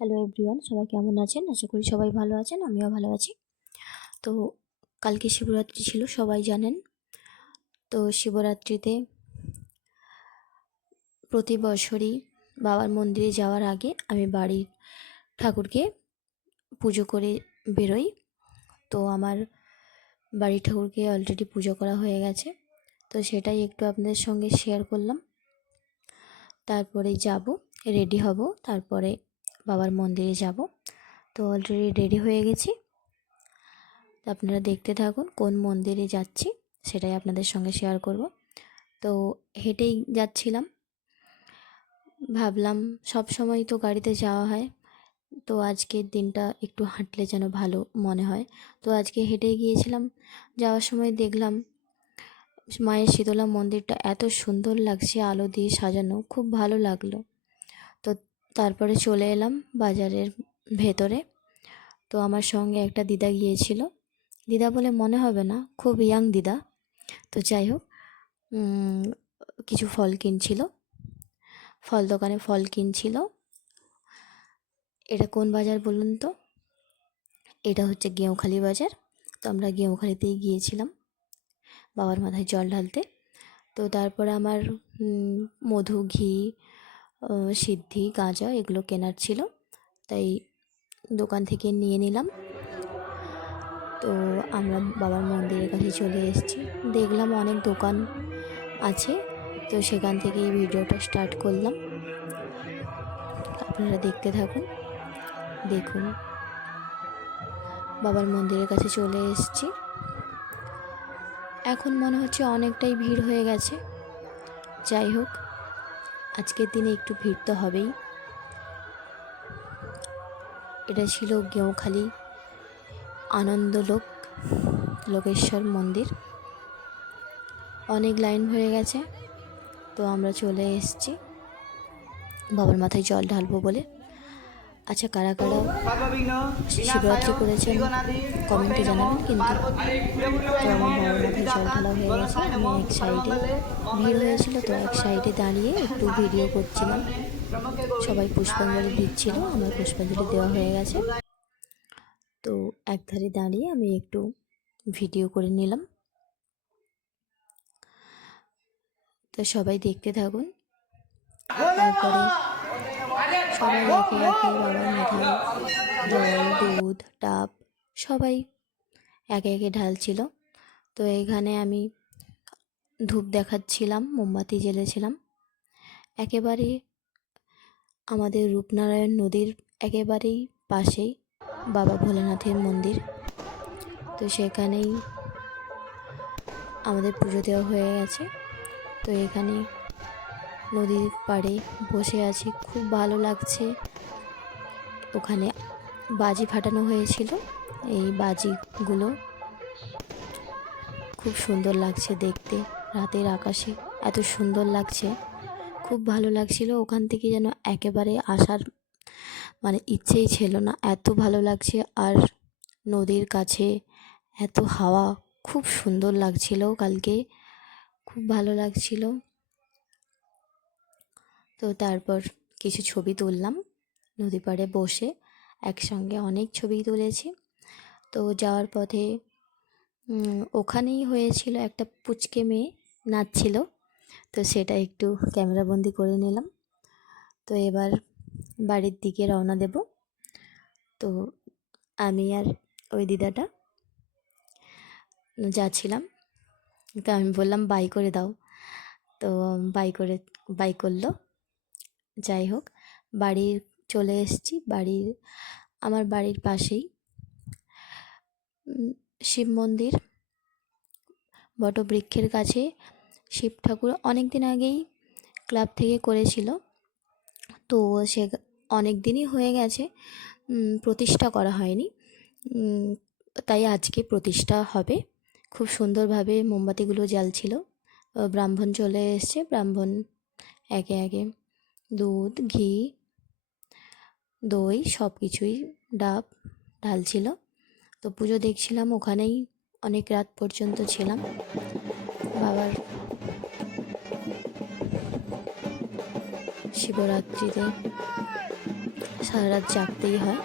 Hello everyone, সবাই কেমন আছেন? আশা করি সবাই ভালো আছেন, আমিও ভালো আছি। তো কালকে শিবরাত্রি ছিল, সবাই জানেন। তো শিবরাত্রিতে প্রতি বছরই বাবার মন্দিরে যাওয়ার আগে আমি বাড়ির ঠাকুরকে পুজো করে বেরোই। তো আমার বাড়ির ঠাকুরকে অলরেডি পুজো করা হয়ে গেছে, তো সেটাই একটু আপনাদের সঙ্গে শেয়ার করলাম। তারপরে যাব, রেডি হব, তারপরে বাবার মন্দিরে যাব। তো অলরেডি রেডি হয়ে গেছি। আপনারা দেখতে থাকুন কোন মন্দিরে যাচ্ছি, সেটাই আপনাদের সঙ্গে শেয়ার করব। তো হেঁটেই যাচ্ছিলাম, ভাবলাম সব সময় তো গাড়িতে যাওয়া হয়, তো আজকের দিনটা একটু হাঁটলে যেন ভালো মনে হয়। তো আজকে হেঁটেই গিয়েছিলাম। যাওয়ার সময় দেখলাম মায়ের শীতলা মন্দিরটা এত সুন্দর লাগছে, আলো দিয়ে সাজানো, খুব ভালো লাগলো। তো তারপরে চলে এলাম বাজারের ভেতরে। তো আমার সঙ্গে একটা দিদা গিয়েছিল, দিদা বলে মনে হবে না, খুব ইয়াং দিদা। তো যাই হোক, কিছু ফল কিনছিল, ফল দোকানে ফল কিনছিল। এটা কোন বাজার বলুন তো? এটা হচ্ছে গেঁওখালি বাজার। তো আমরা গেঁওখালিতেই গিয়েছিলাম বাবার মাথায় জল ঢালতে। তো তারপরে আমার মধু, ঘি, সিদ্ধি, গাঁজা এগুলো কেনার ছিল, তাই দোকান থেকে নিয়ে নিলাম। তো আমরা বাবার মন্দিরের কাছে চলে এসেছি, দেখলাম অনেক দোকান আছে, তো সেখান থেকে এই ভিডিওটা স্টার্ট করলাম। আপনারা দেখতে থাকুন, দেখুন বাবার মন্দিরের কাছে চলে এসেছি। এখন মনে হচ্ছে অনেকটাই ভিড় হয়ে গেছে। যাই হোক, আজকের দিনে একটু ভিড় তো হবেই। এটা ছিল গেঁওখালি আনন্দলোক লোকেশ্বর মন্দির। অনেক লাইন হয়ে গেছে, তো আমরা চলে এসেছি বাবার মাথায় জল ঢালবো বলে। আচ্ছা, কারা কারা শিবরাত্রি করেছেন কমেন্টে জানাবেন কিন্তু। তো আমার বাবার মাথায় জল ঢালা হয়ে গেছে, আমি এক সাইডে, ভিড় হয়েছিল তো এক সাইডে দাঁড়িয়ে একটু ভিডিও করছিলাম। সবাই পুষ্পাঞ্জলি দিচ্ছিল, আমার পুষ্পাঞ্জলি দেওয়া হয়ে গেছে। তো একধারে দাঁড়িয়ে আমি একটু ভিডিও করে নিলাম। তো সবাই দেখতে থাকুন। তারপরে সবাই একে একে বাবার মাথায় জল, দুধ, ডাব সবাই একে একে ঢালছিল। তো এখানে আমি ধূপ দেখাচ্ছিলাম, মোমবাতি জ্বেলেছিলাম। একেবারে আমাদের রূপনারায়ণ নদীর একেবারেই পাশেই বাবা ভোলানাথের মন্দির। তো সেখানেই আমাদের পুজো দেওয়া হয়ে গেছে। তো এখানে নদীর পাড়ে বসে আছি, খুব ভালো লাগছে। ওখানে বাজি ফাটানো হয়েছিল, এই বাজিগুলো খুব সুন্দর লাগছে দেখতে। রাতের আকাশে এত সুন্দর লাগছে, খুব ভালো লাগছিল। ওখান থেকে যেন একেবারে আসার ইচ্ছেই ছিল না, এত ভালো লাগছে। আর নদীর কাছে এত হাওয়া, খুব সুন্দর লাগছিল কালকে, খুব ভালো লাগছিল। তো তারপর কিছু ছবি তুললাম নদী পাড়ে বসে, একসঙ্গে অনেক ছবি তুলেছি। তো যাওয়ার পথে ওখানেই হয়েছিল একটা পুচকে মেয়ে নাচছিল, তো সেটা একটু ক্যামেরাবন্দি করে নিলাম। তো এবার বাড়ির দিকে রওনা দেব। তো আমি আর ওই দিদাটা যাচ্ছিলাম, তো আমি বললাম বাই করে দাও, তো বাই করলো। যাই হোক, বাড়ির চলে এসেছি। আমার বাড়ির পাশেই শিব মন্দির, বটবৃক্ষের কাছে শিব ঠাকুর অনেক দিন আগেই ক্লাব থেকে করেছিল। তো সে অনেক দিনই হয়ে গেছে, প্রতিষ্ঠা করা হয়নি, তাই আজকে প্রতিষ্ঠা হবে। খুব সুন্দরভাবে মোমবাতিগুলো জ্বালছিল। ব্রাহ্মণ চলে এসছে, ব্রাহ্মণ একে একে দুধ, ঘি, দই সব কিছুই, ডাব ঢালছিল। তো পুজো দেখছিলাম, ওখানেই অনেক রাত পর্যন্ত ছিলাম। বাবার শিবরাত্রিতে সারা রাত জাগতেই হয়।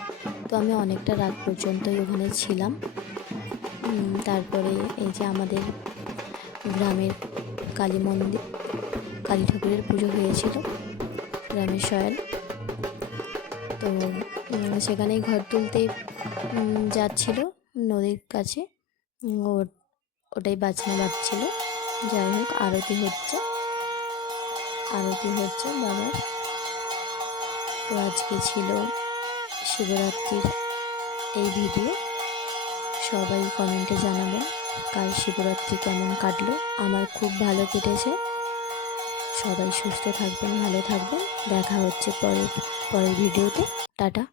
তো আমি অনেকটা রাত পর্যন্তই ওখানে ছিলাম। তারপরে এই যে আমাদের গ্রামের কালী মন্দির, কালী ঠাকুরের পুজো হয়েছিল গ্রামের সয়াল। তো সেখানেই ঘর তুলতে যাচ্ছিল নদীর কাছে। ওটাই বাজনা বাজছিল। যাই হোক, আরতি হচ্ছে বাবার। তো আজকে ছিল শিবরাত্রির এই ভিডিও। সবাই কমেন্টে জানাবেন কাল শিবরাত্রি কেমন কাটলো। আমার খুব ভালো কেটেছে। সবাই সুস্থ থাকবেন, ভালো থাকবেন। দেখা হচ্ছে পরের ভিডিওতে। টাটা।